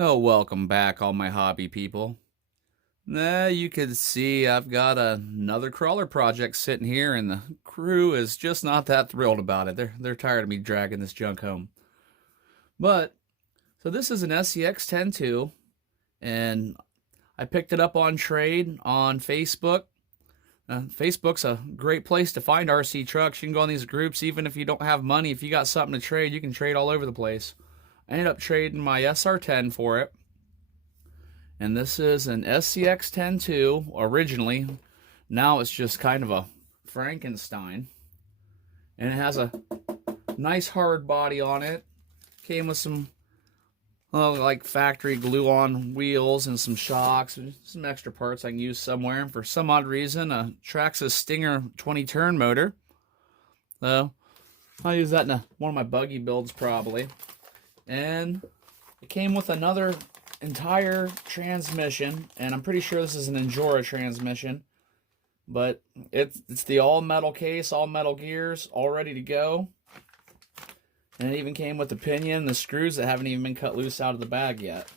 Oh, welcome back, all my hobby people. You can see I've got another crawler project sitting here, and the crew is just not that thrilled about it. They're tired of me dragging this junk home. But so this is an SCX10 too, and I picked it up on trade on Facebook. Facebook's a great place to find RC trucks. You can go on these groups, even if you don't have money. If you got something to trade, you can trade all over the place. I ended up trading my SR10 for it. And this is an SCX10 originally. Now it's just kind of a Frankenstein. And it has a nice hard body on it. Came with some like factory glue-on wheels and some shocks, some extra parts I can use somewhere. And for some odd reason, a Traxxas Stinger 20-turn motor. So I'll use that in one of my buggy builds probably. And it came with another entire transmission, and I'm pretty sure this is an Injora transmission, but it's the all metal case, all metal gears, all ready to go. And it even came with the pinion and the screws that haven't even been cut loose out of the bag yet.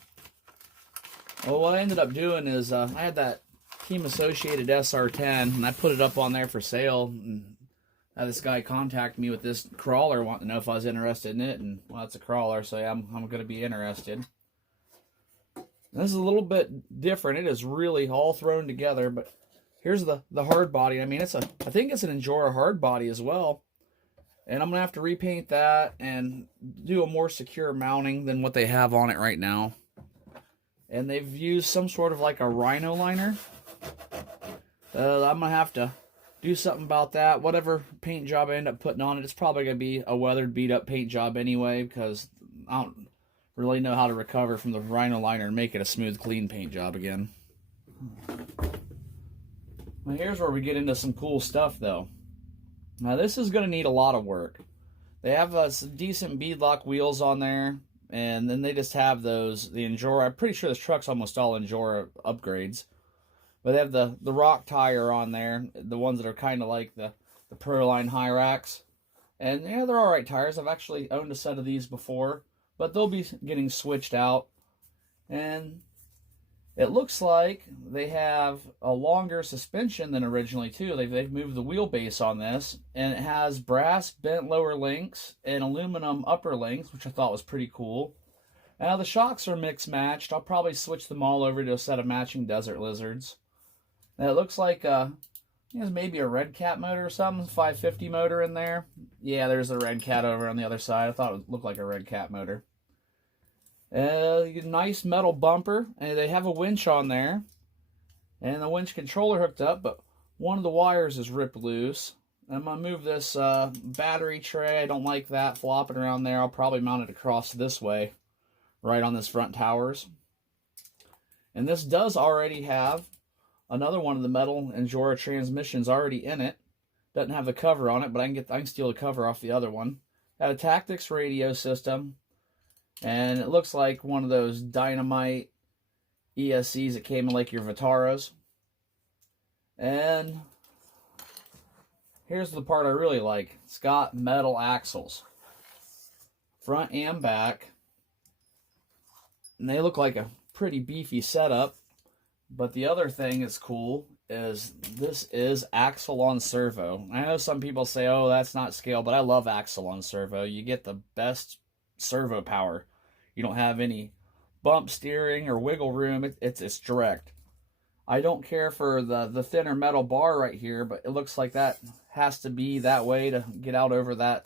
Well, what I ended up doing is I had that Team Associated SR10, and I put it up on there for sale, and had this guy contact me with this crawler, wanting to know if I was interested in it, and well, it's a crawler, so yeah, I'm going to be interested. This is a little bit different. It is really all thrown together, but here's the hard body. I mean, I think it's an Injora hard body as well, and I'm gonna have to repaint that and do a more secure mounting than what they have on it right now. And they've used some sort of like a rhino liner. I'm gonna have to do something about that. Whatever paint job I end up putting on it, it's probably gonna be a weathered, beat up paint job anyway, because I don't really know how to recover from the rhino liner and make it a smooth, clean paint job again. Well, here's where we get into some cool stuff though. Now this is going to need a lot of work. They have some decent beadlock wheels on there, and then they just have the Injora. I'm pretty sure this truck's almost all Injora upgrades. But they have the rock tire on there, the ones that are kind of like the Proline Hyrax. And yeah, they're alright tires. I've actually owned a set of these before, but they'll be getting switched out. And it looks like they have a longer suspension than originally too. They've moved the wheelbase on this, and it has brass bent lower links and aluminum upper links, which I thought was pretty cool. Now the shocks are mixed matched. I'll probably switch them all over to a set of matching Desert Lizards. Now it looks like there's maybe a Red Cat motor or something, 550 motor in there. Yeah, there's a Red Cat over on the other side. I thought it looked like a Red Cat motor. Nice metal bumper, and they have a winch on there, and the winch controller hooked up, but one of the wires is ripped loose. I'm going to move this battery tray. I don't like that flopping around there. I'll probably mount it across this way, right on this front towers. And this does already have another one of the metal Injora transmissions already in it. Doesn't have the cover on it, but I can steal the cover off the other one. Got a Tactics radio system. And it looks like one of those Dynamite ESCs that came in like your Vitaros. And here's the part I really like. It's got metal axles, front and back. And they look like a pretty beefy setup. But the other thing that's cool is this is axle on servo. I know some people say, oh, that's not scale, but I love axle on servo. You get the best servo power. You don't have any bump steering or wiggle room. It's direct. I don't care for the thinner metal bar right here, but it looks like that has to be that way to get out over that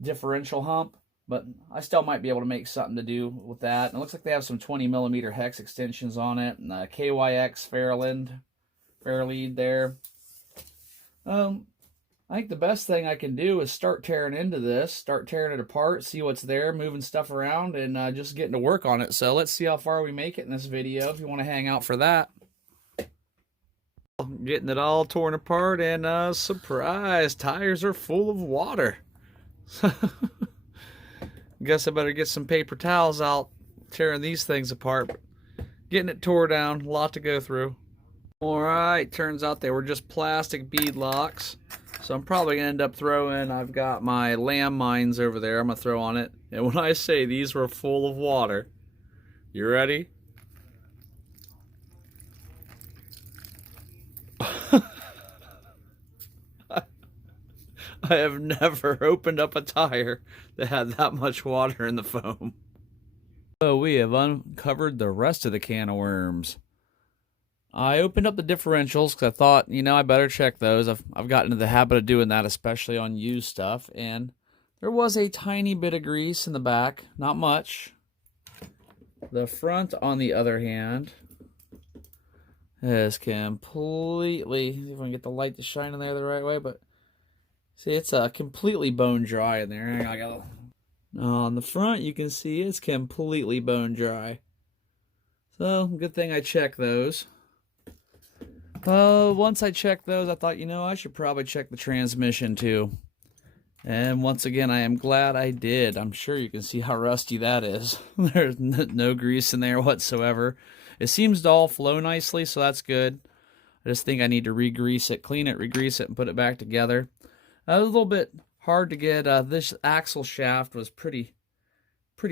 differential hump. But I still might be able to make something to do with that. And it looks like they have some 20mm hex extensions on it, and a KYX Fairlead there. I think the best thing I can do is start tearing into this, start tearing it apart, see what's there, moving stuff around, and just getting to work on it. So let's see how far we make it in this video if you want to hang out for that. Getting it all torn apart, and surprise, tires are full of water. Guess I better get some paper towels out, tearing these things apart. Getting it tore down, a lot to go through. Alright, turns out they were just plastic bead locks. So I'm probably going to end up throwing, I've got my landmines over there I'm going to throw on it. And when I say these were full of water, You ready? I have never opened up a tire that had that much water in the foam. So we have uncovered the rest of the can of worms. I opened up the differentials because I thought, I better check those. I've gotten into the habit of doing that, especially on used stuff. And there was a tiny bit of grease in the back, not much. The front, on the other hand, is completely, see if I can get the light to shine in there the right way, but see, it's completely bone dry in there. On the front, you can see it's completely bone dry. So, good thing I checked those. Once I checked those, I thought, I should probably check the transmission too. And once again, I am glad I did. I'm sure you can see how rusty that is. There's no grease in there whatsoever. It seems to all flow nicely, so that's good. I just think I need to re-grease it, clean it, re-grease it, and put it back together. It was a little bit hard to get. This axle shaft was pretty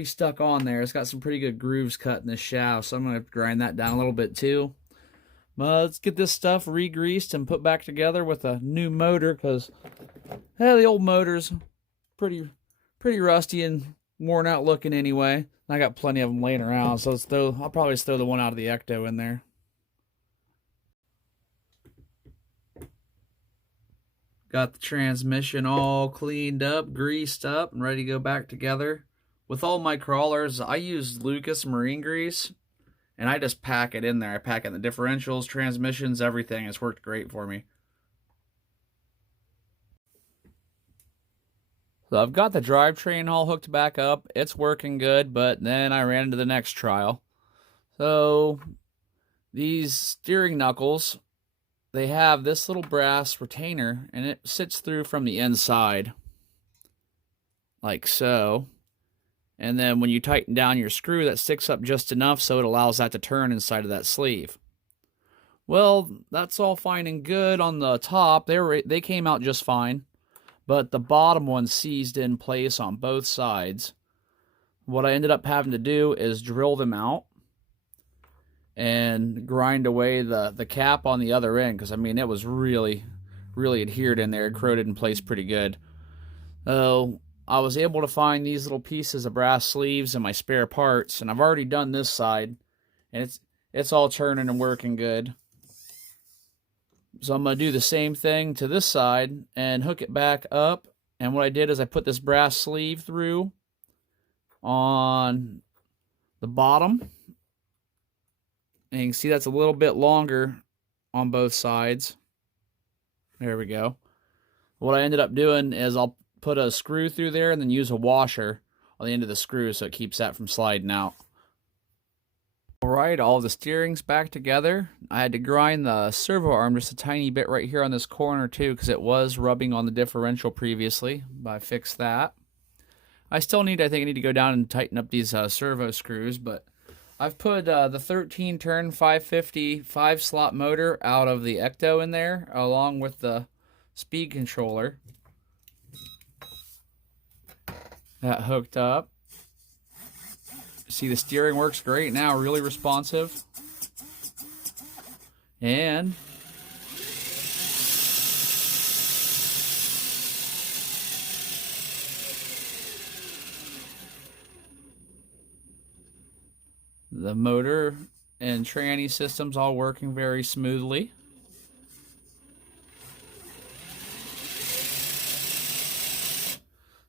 stuck on there. It's got some pretty good grooves cut in this shaft, so I'm going to grind that down a little bit too. Let's get this stuff re-greased and put back together with a new motor, because the old motor's pretty rusty and worn out looking anyway. I got plenty of them laying around, so I'll probably just throw the one out of the Ecto in there. Got the transmission all cleaned up, greased up, and ready to go back together. With all my crawlers, I use Lucas marine grease, and I just pack it in there. I pack it in the differentials, transmissions, everything. It's worked great for me. So I've got the drivetrain all hooked back up. It's working good, but then I ran into the next trial. So these steering knuckles, they have this little brass retainer, and it sits through from the inside, like so. And then when you tighten down your screw, that sticks up just enough so it allows that to turn inside of that sleeve. Well, that's all fine and good on the top. They came out just fine. But the bottom one seized in place on both sides. What I ended up having to do is drill them out and grind away the cap on the other end, because, it was really adhered in there, corroded in place pretty good. So I was able to find these little pieces of brass sleeves in my spare parts, and I've already done this side, and it's all turning and working good. So I'm going to do the same thing to this side and hook it back up. And what I did is I put this brass sleeve through on the bottom. And you can see that's a little bit longer on both sides. There we go. What I ended up doing is I'll put a screw through there and then use a washer on the end of the screw so it keeps that from sliding out. Alright, all the steering's back together. I had to grind the servo arm just a tiny bit right here on this corner too, because it was rubbing on the differential previously, but I fixed that. I think I need to go down and tighten up these servo screws, but I've put the 13-turn 550 5-slot motor out of the Ecto in there, along with the speed controller. That hooked up. See, the steering works great now, really responsive. And the motor and tranny systems all working very smoothly.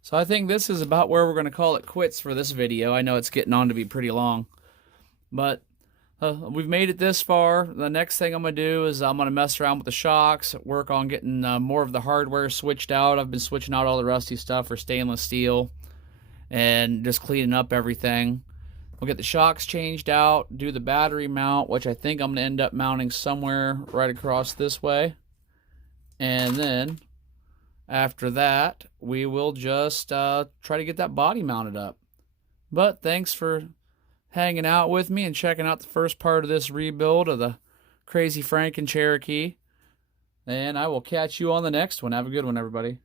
So I think this is about where we're going to call it quits for this video. I know it's getting on to be pretty long, but we've made it this far. The next thing I'm going to do is I'm going to mess around with the shocks, work on getting more of the hardware switched out. I've been switching out all the rusty stuff for stainless steel and just cleaning up everything. We'll get the shocks changed out, do the battery mount, which I think I'm going to end up mounting somewhere right across this way. And then after that, we will just try to get that body mounted up. But thanks for hanging out with me and checking out the first part of this rebuild of the Crazy Franken Cherokee. And I will catch you on the next one. Have a good one, everybody.